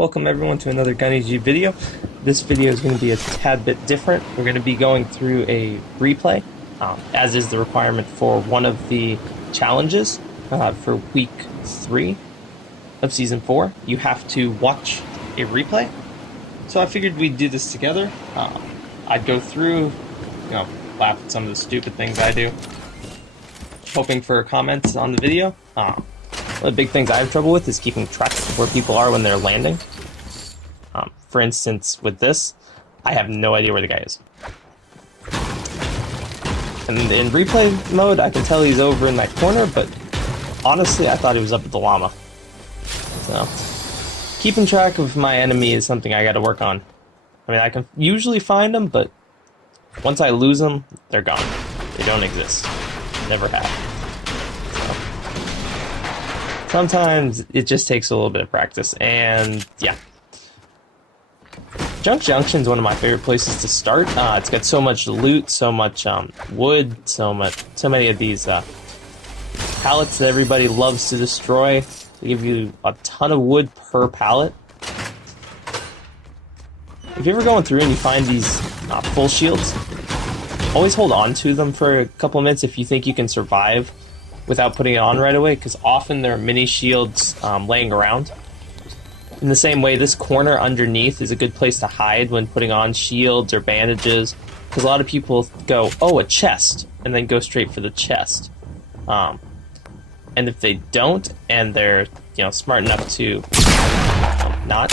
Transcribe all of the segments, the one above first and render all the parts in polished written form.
Welcome everyone to another GunEG video. This video is going to be a tad bit different. We're going to be going through a replay, as is the requirement for one of the challenges for week 3 of season 4. You have to watch a replay. So I figured we'd do this together. I'd go through, laugh at some of the stupid things I do, hoping for comments on the video. One of the big things I have trouble with is keeping track of where people are when they're landing. For instance, with this, I have no idea where the guy is. And in replay mode, I can tell he's over in that corner, but honestly, I thought he was up at the llama. So, keeping track of my enemy is something I gotta work on. I mean, I can usually find them, but once I lose them, they're gone. They don't exist. Never have. Sometimes it just takes a little bit of practice, and yeah. Junk Junction is one of my favorite places to start. It's got so much loot, so much wood, so many of these pallets that everybody loves to destroy. They give you a ton of wood per pallet. If you're ever going through and you find these full shields, always hold on to them for a couple of minutes if you think you can survive without putting it on right away, because often there are mini shields laying around. In the same way, this corner underneath is a good place to hide when putting on shields or bandages, because a lot of people go, oh, a chest, and then go straight for the chest. And if they don't, and they're smart enough to not,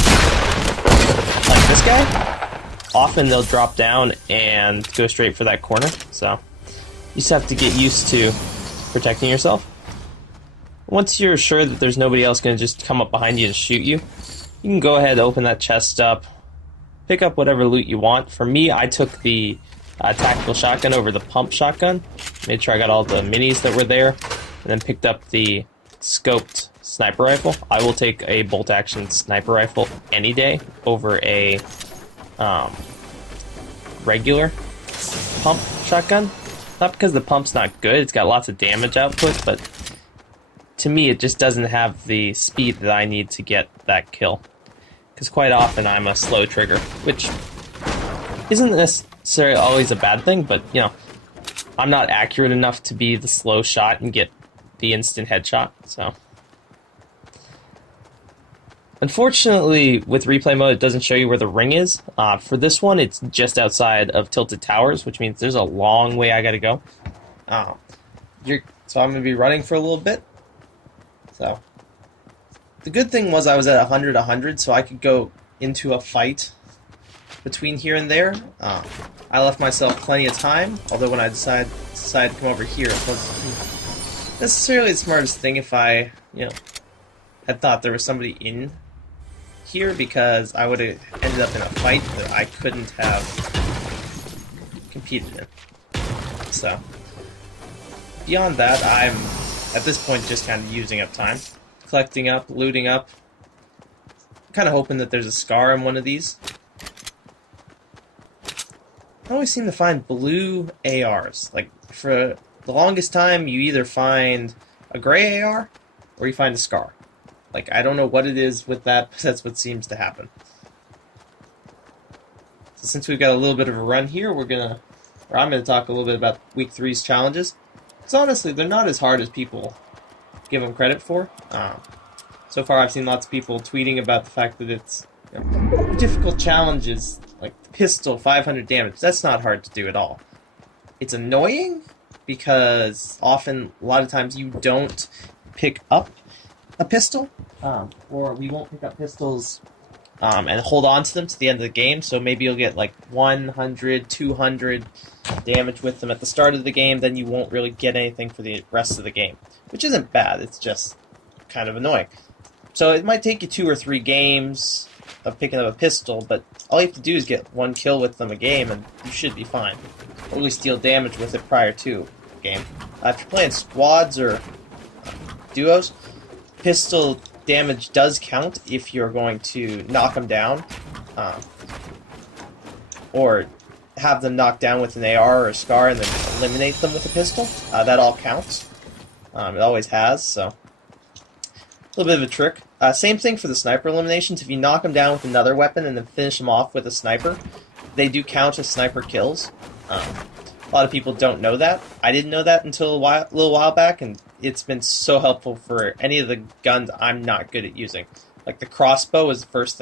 like this guy, often they'll drop down and go straight for that corner. So you just have to get used to protecting yourself. Once you're sure that there's nobody else going to just come up behind you and shoot you, you can go ahead, open that chest up, pick up whatever loot you want. For me, I took the tactical shotgun over the pump shotgun, made sure I got all the minis that were there, and then picked up the scoped sniper rifle. I will take a bolt action sniper rifle any day over a regular pump shotgun. Not because the pump's not good, it's got lots of damage output, but to me it just doesn't have the speed that I need to get that kill. Because quite often I'm a slow trigger, which isn't necessarily always a bad thing, but I'm not accurate enough to be the slow shot and get the instant headshot, so. Unfortunately, with replay mode, it doesn't show you where the ring is. For this one, it's just outside of Tilted Towers, which means there's a long way I gotta go. So I'm gonna be running for a little bit. So, the good thing was I was at 100, so I could go into a fight between here and there. I left myself plenty of time, although when I decided to come over here, it wasn't necessarily the smartest thing if I, had thought there was somebody in here, because I would have ended up in a fight that I couldn't have competed in. So, beyond that, I'm, at this point, just kind of using up time. Collecting up, looting up. Kind of hoping that there's a scar on one of these. I always seem to find blue ARs. Like, for the longest time, you either find a gray AR, or you find a scar. Like, I don't know what it is with that, but that's what seems to happen. So since we've got a little bit of a run here, I'm gonna talk a little bit about Week 3's challenges. Because honestly, they're not as hard as people give them credit for. So far, I've seen lots of people tweeting about the fact that it's difficult challenges, like the pistol, 500 damage. That's not hard to do at all. It's annoying because a lot of times you don't pick up a pistol, or we won't pick up pistols and hold on to them to the end of the game, so maybe you'll get like 100, 200 damage with them at the start of the game, then you won't really get anything for the rest of the game, which isn't bad, it's just kind of annoying. So it might take you 2 or 3 games of picking up a pistol, but all you have to do is get 1 kill with them a game, and you should be fine. Or at least deal damage with it prior to the game. If you're playing squads or duos, pistol damage does count if you're going to knock them down, or have them knocked down with an AR or a SCAR and then eliminate them with a pistol. That all counts. It always has, so. A little bit of a trick. Same thing for the sniper eliminations. If you knock them down with another weapon and then finish them off with a sniper, they do count as sniper kills. A lot of people don't know that. I didn't know that until a little while back, and it's been so helpful for any of the guns I'm not good at using. Like the crossbow was the first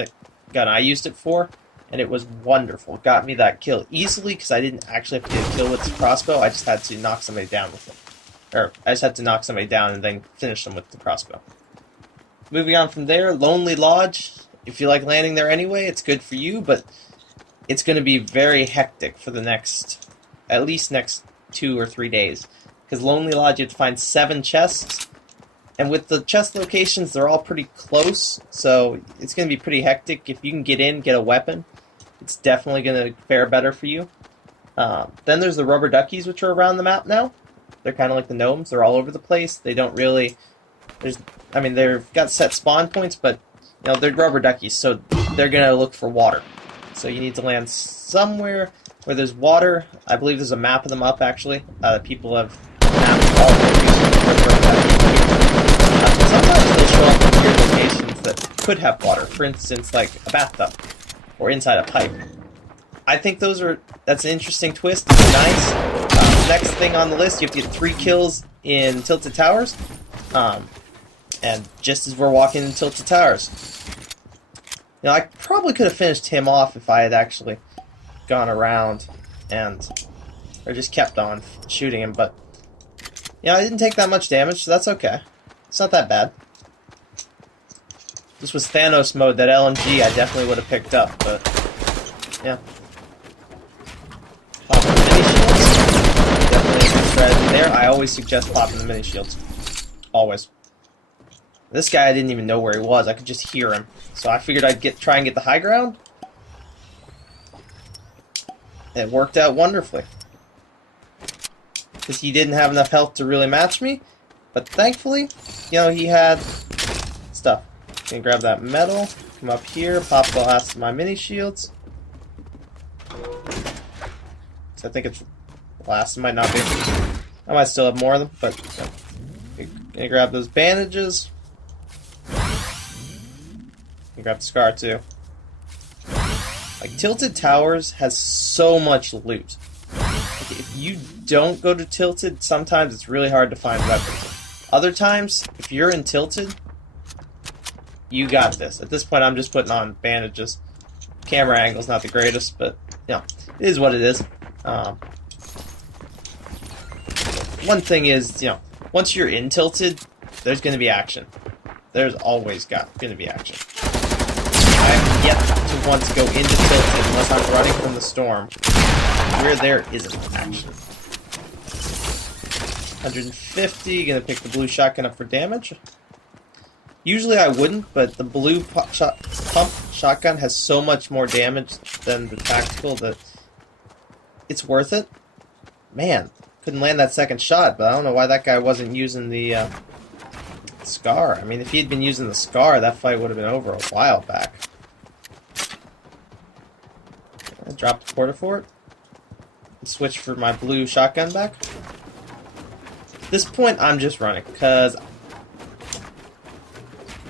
gun I used it for, and it was wonderful. It got me that kill easily because I didn't actually have to get a kill with the crossbow. I just had to knock somebody down with it. Or I just had to knock somebody down and then finish them with the crossbow. Moving on from there, Lonely Lodge. If you like landing there anyway, it's good for you, but it's going to be very hectic for the at least next 2 or 3 days. Because Lonely Lodge, you have to find 7 chests, and with the chest locations, they're all pretty close, so it's going to be pretty hectic. If you can get in, get a weapon, it's definitely going to fare better for you. Then there's the rubber duckies, which are around the map now. They're kind of like the gnomes. They're all over the place. They don't really... they've got set spawn points, but they're rubber duckies, so they're going to look for water. So you need to land somewhere where there's water. I believe there's a map of them up, actually. People have mapped all the locations. Sometimes they'll show up in weird locations that could have water. For instance, like a bathtub or inside a pipe. I think that's an interesting twist. It's nice. Next thing on the list, you have to get 3 kills in Tilted Towers. And just as we're walking in Tilted Towers, I probably could have finished him off if I had actually gone around or just kept on shooting him, but I didn't take that much damage, so that's okay. It's not that bad. This was Thanos mode, that LMG I definitely would have picked up, but yeah. Popping the mini shields, definitely a good strategy there. I always suggest popping the mini shields. Always. This guy, I didn't even know where he was. I could just hear him. So I figured I'd try and get the high ground. It worked out wonderfully. Because he didn't have enough health to really match me. But thankfully, he had stuff. Can grab that metal, come up here, pop the last of my mini shields. So I think it's the last. It might not be. I might still have more of them, but gonna grab those bandages. You grab the scar too. Like, Tilted Towers has so much loot. Like, if you don't go to Tilted, sometimes it's really hard to find weapons. Other times, if you're in Tilted, you got this. At this point, I'm just putting on bandages. Camera angle's not the greatest, but it is what it is. One thing is, once you're in Tilted, there's going to be action. There's always going to be action. I have yet to once go into Tilted unless I'm running from the storm, where there isn't action. 150, gonna pick the blue shotgun up for damage. Usually I wouldn't, but the blue pump shotgun has so much more damage than the tactical that it's worth it. Man, couldn't land that second shot, but I don't know why that guy wasn't using the Scar. I mean, if he had been using the Scar, that fight would have been over a while back. I dropped the Portafort. Switch for my blue shotgun back. At this point, I'm just running, because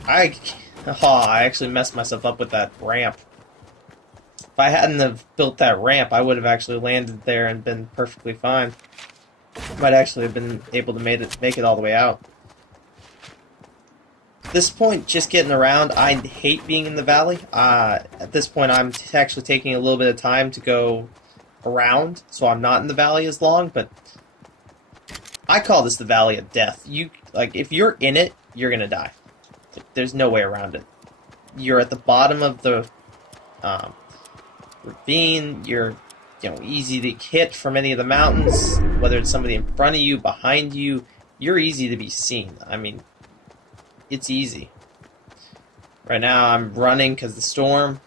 I actually messed myself up with that ramp. If I hadn't have built that ramp, I would have actually landed there and been perfectly fine. Might actually have been able to make it all the way out. At this point, just getting around, I hate being in the valley. At this point, I'm actually taking a little bit of time to go around, so I'm not in the valley as long, but I call this the Valley of Death. If you're in it, you're gonna die. There's no way around it. You're at the bottom of the ravine. You're easy to hit from any of the mountains, whether it's somebody in front of you, behind you. You're easy to be seen. I mean, it's easy. Right now I'm running because the storm.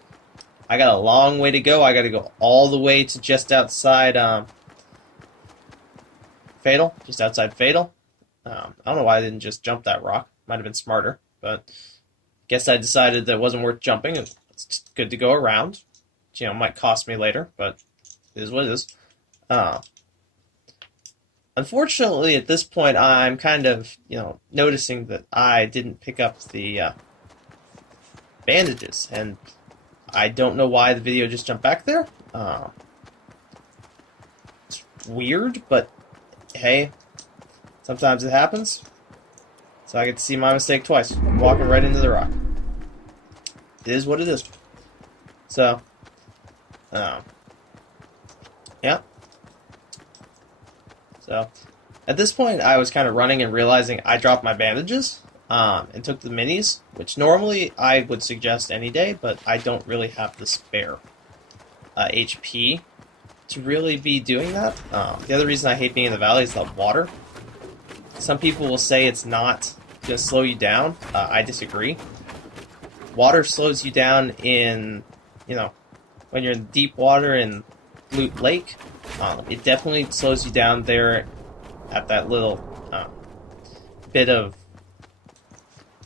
I got a long way to go. I got to go all the way to just outside Fatal. Just outside Fatal. I don't know why I didn't just jump that rock. Might have been smarter, but guess I decided that it wasn't worth jumping. It's just good to go around. Might cost me later, but it is what it is. Unfortunately, at this point, I'm kind of, noticing that I didn't pick up the bandages, and I don't know why the video just jumped back there. It's weird, but hey, sometimes it happens. So I get to see my mistake twice. I'm walking right into the rock. It is what it is. So, yeah. So, at this point, I was kind of running and realizing I dropped my bandages and took the minis, which normally I would suggest any day, but I don't really have the spare HP to really be doing that. The other reason I hate being in the valley is the water. Some people will say it's not going to slow you down. I disagree. Water slows you down in, when you're in deep water in Loot Lake. It definitely slows you down there at that little bit of,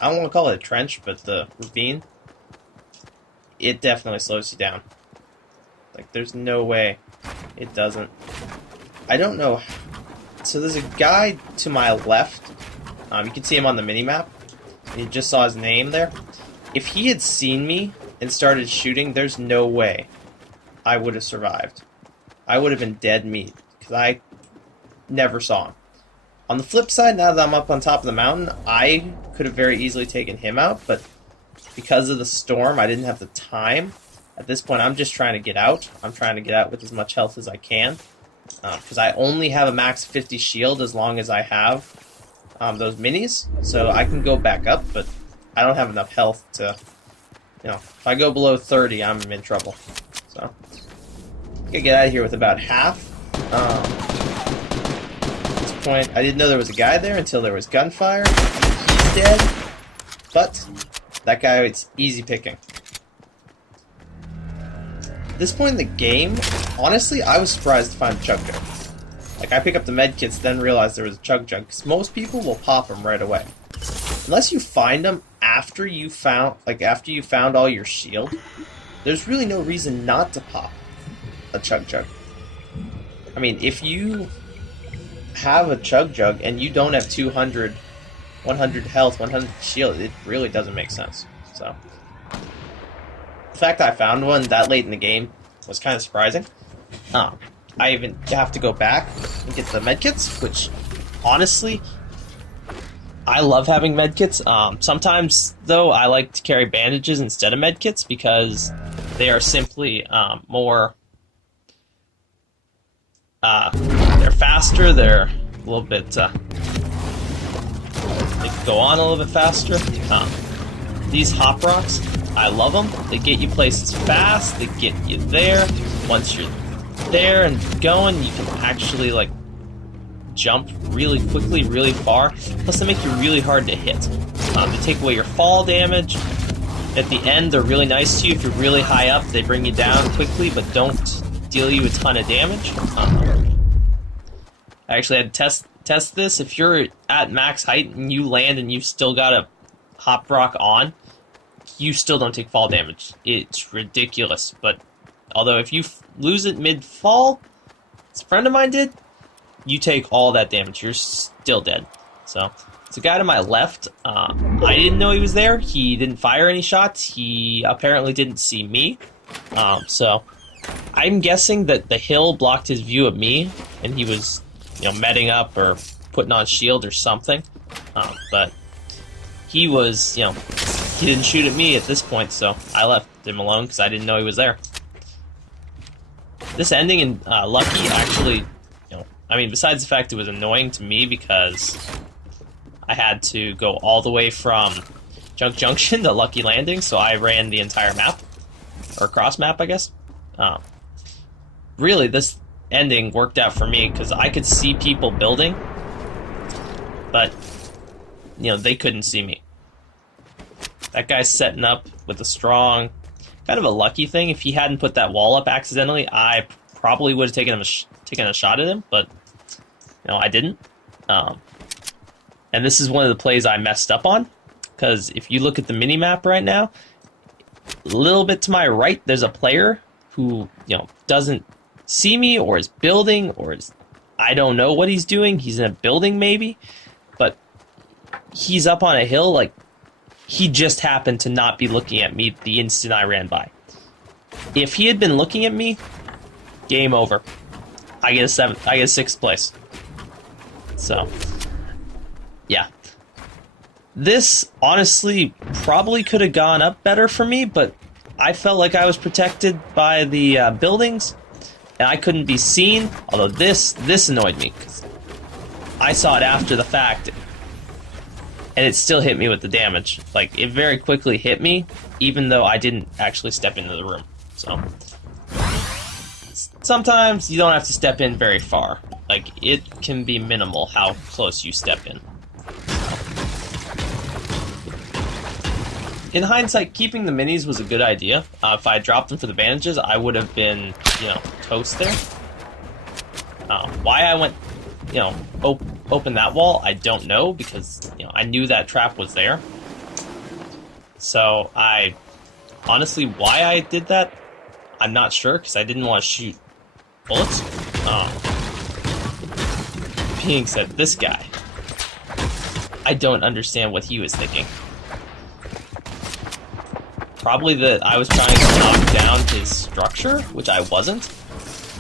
I don't want to call it a trench, but the ravine. It definitely slows you down. Like, there's no way it doesn't. I don't know. So there's a guy to my left. You can see him on the mini-map. You just saw his name there. If he had seen me and started shooting, there's no way I would have survived. I would have been dead meat, because I never saw him. On the flip side, now that I'm up on top of the mountain, I could have very easily taken him out, but because of the storm, I didn't have the time. At this point, I'm just trying to get out. I'm trying to get out with as much health as I can, because I only have a max 50 shield as long as I have those minis, so I can go back up, but I don't have enough health to, if I go below 30, I'm in trouble. So, I can get out of here with about half. At this point, I didn't know there was a guy there until there was gunfire. He's dead, but that guy, it's easy picking. At this point in the game, honestly, I was surprised to find a chug jug. Like, I pick up the medkits, then realize there was a chug jug, because most people will pop them right away. Unless you find them after you found all your shield, there's really no reason not to pop a chug jug. I mean, if you have a chug jug and you don't have 200, 100 health, 100 shield, it really doesn't make sense. So, the fact I found one that late in the game was kind of surprising. I even have to go back and get the medkits, which, honestly, I love having medkits. Sometimes, though, I like to carry bandages instead of medkits because they are simply more. They're faster. They're a little bit. They can go on a little bit faster. These hop rocks, I love them. They get you places fast. They get you there. Once you're there and going, you can actually jump really quickly, really far. Plus, they make you really hard to hit. They take away your fall damage. At the end, they're really nice to you. If you're really high up, they bring you down quickly, but don't deal you a ton of damage. I actually had to test this. If you're at max height and you land and you've still got a hop rock on, you still don't take fall damage. It's ridiculous. But although if you lose it mid-fall, as a friend of mine did, you take all that damage. You're still dead. So, it's a guy to my left. I didn't know he was there. He didn't fire any shots. He apparently didn't see me. So, I'm guessing that the hill blocked his view of me, and he was, medding up or putting on shield or something. But he was, he didn't shoot at me at this point, so I left him alone because I didn't know he was there. This ending in Lucky actually, besides the fact it was annoying to me because I had to go all the way from Junk Junction to Lucky Landing, so I ran the entire map. Or cross map, I guess. Really, this ending worked out for me because I could see people building, but, they couldn't see me. That guy's setting up with a strong, kind of a lucky thing. If he hadn't put that wall up accidentally, I probably would have taken a shot at him, but I didn't. And this is one of the plays I messed up on, because if you look at the mini-map right now, a little bit to my right, there's a player who, doesn't see me or is building or is, I don't know what he's doing. He's in a building maybe, but he's up on a hill. Like, he just happened to not be looking at me the instant I ran by. If he had been looking at me, game over. I get sixth place. So, yeah. This, honestly, probably could have gone up better for me, but I felt like I was protected by the buildings, and I couldn't be seen, although this annoyed me, 'cause I saw it after the fact, and it still hit me with the damage. Like, it very quickly hit me, even though I didn't actually step into the room. So, sometimes you don't have to step in very far. Like, it can be minimal how close you step in. In hindsight, keeping the minis was a good idea. If I dropped them for the bandages, I would have been, toast there. Why I went, open that wall, I don't know, because, I knew that trap was there. So, honestly, why I did that, I'm not sure, because I didn't want to shoot bullets. Being said, this guy, I don't understand what he was thinking. Probably that I was trying to knock down his structure, which I wasn't.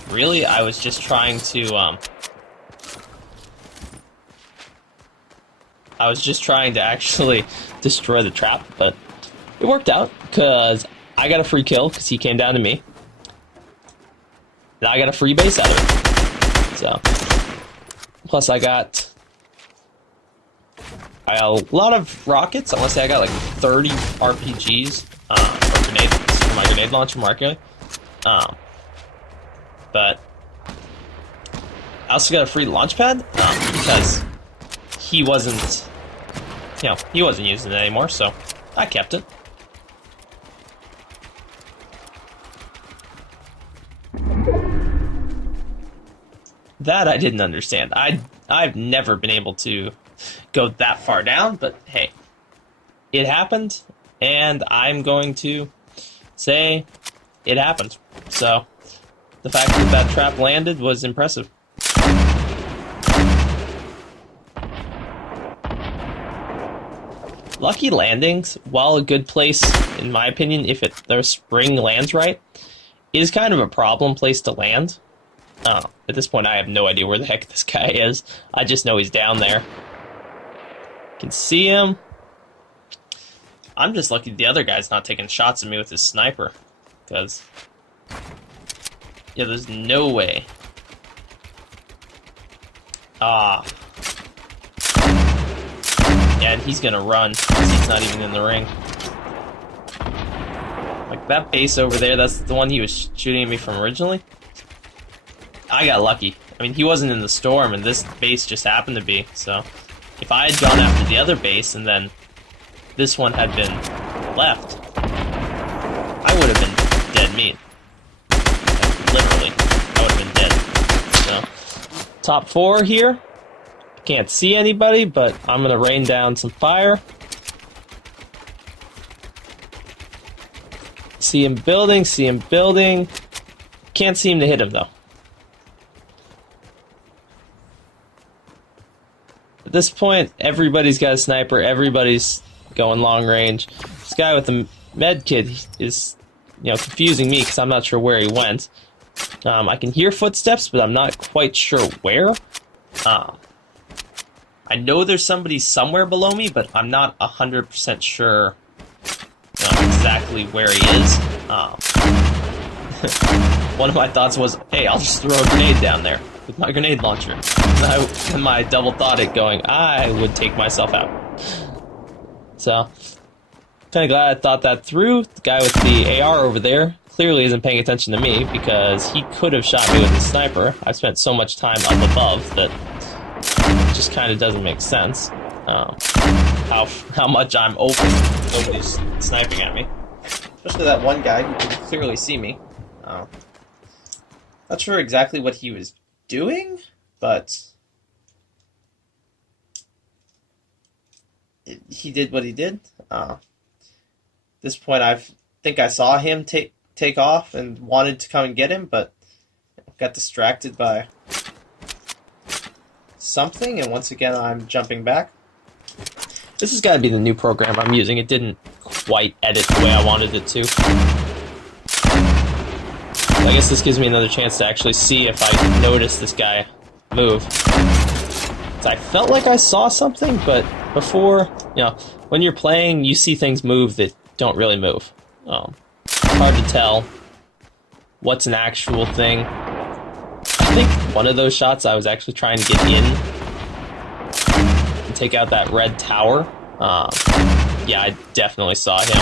Really, I was just trying to, actually destroy the trap, but it worked out, because I got a free kill, because he came down to me. And I got a free base out of it. So, plus I got a lot of rockets. I want to say I got like 30 RPGs. Or grenades for my grenade launcher market. But I also got a free launch pad because he wasn't using it anymore, so I kept it. That I didn't understand. I've never been able to go that far down, but hey, it happened. And I'm going to say it happened. So, the fact that that trap landed was impressive. Lucky Landings, while a good place, in my opinion, if their spring lands right, is kind of a problem place to land. At this point, I have no idea where the heck this guy is. I just know he's down there. You can see him. I'm just lucky the other guy's not taking shots at me with his sniper. Because, yeah, there's no way. Yeah, and he's gonna run, because he's not even in the ring. Like, that base over there, that's the one he was shooting at me from originally. I got lucky. I mean, he wasn't in the storm, and this base just happened to be, so... If I had gone after the other base, and then this one had been left, I would have been dead meat. Like, literally, I would have been dead. So, top 4 here. Can't see anybody, but I'm gonna rain down some fire. See him building, Can't seem to hit him, though. At this point, everybody's got a sniper, everybody's going long range. This guy with the med kit is, confusing me because I'm not sure where he went. I can hear footsteps, but I'm not quite sure where. I know there's somebody somewhere below me, but I'm not 100% sure exactly where he is. One of my thoughts was, hey, I'll just throw a grenade down there with my grenade launcher. And I double thought it going, I would take myself out. So, kind of glad I thought that through. The guy with the AR over there clearly isn't paying attention to me because he could have shot me with his sniper. I've spent so much time up above that it just kind of doesn't make sense. How much I'm open, nobody's sniping at me. Especially that one guy who could clearly see me. Not sure exactly what he was doing, but he did what he did. At this point, I think I saw him take off and wanted to come and get him, but got distracted by something, and once again I'm jumping back. This has got to be the new program I'm using. It didn't quite edit the way I wanted it to. I guess this gives me another chance to actually see if I notice this guy move. So I felt like I saw something, but before, when you're playing, you see things move that don't really move. It's hard to tell what's an actual thing. I think one of those shots I was actually trying to get in and take out that red tower. Yeah, I definitely saw him.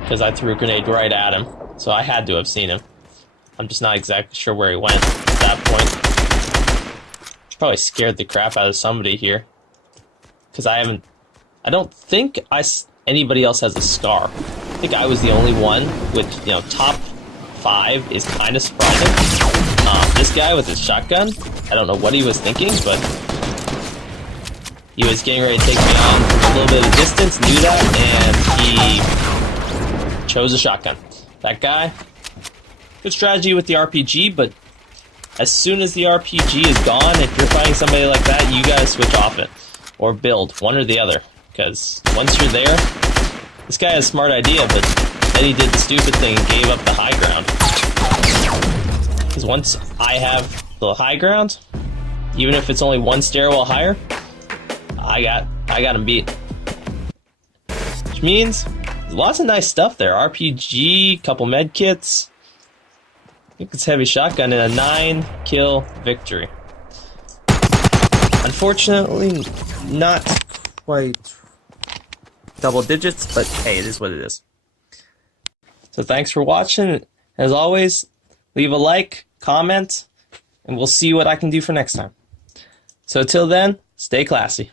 Because I threw a grenade right at him, so I had to have seen him. I'm just not exactly sure where he went at that point. Probably scared the crap out of somebody here. Because I don't think anybody else has a scar. I think I was the only one, which, top 5 is kind of surprising. This guy with his shotgun, I don't know what he was thinking, but he was getting ready to take me on from a little bit of distance, knew that, and he chose a shotgun. That guy, good strategy with the RPG, but as soon as the RPG is gone, if you're fighting somebody like that, you gotta switch off it. Or build, one or the other. Because once you're there, this guy has a smart idea, but then he did the stupid thing and gave up the high ground. Because once I have the high ground, even if it's only one stairwell higher, I got him beat. Which means there's lots of nice stuff there. RPG, couple med kits. I think it's heavy shotgun and a 9-kill victory. Unfortunately, not quite double digits, but hey, it is what it is. So thanks for watching. As always, leave a like, comment, and we'll see what I can do for next time. So till then, stay classy.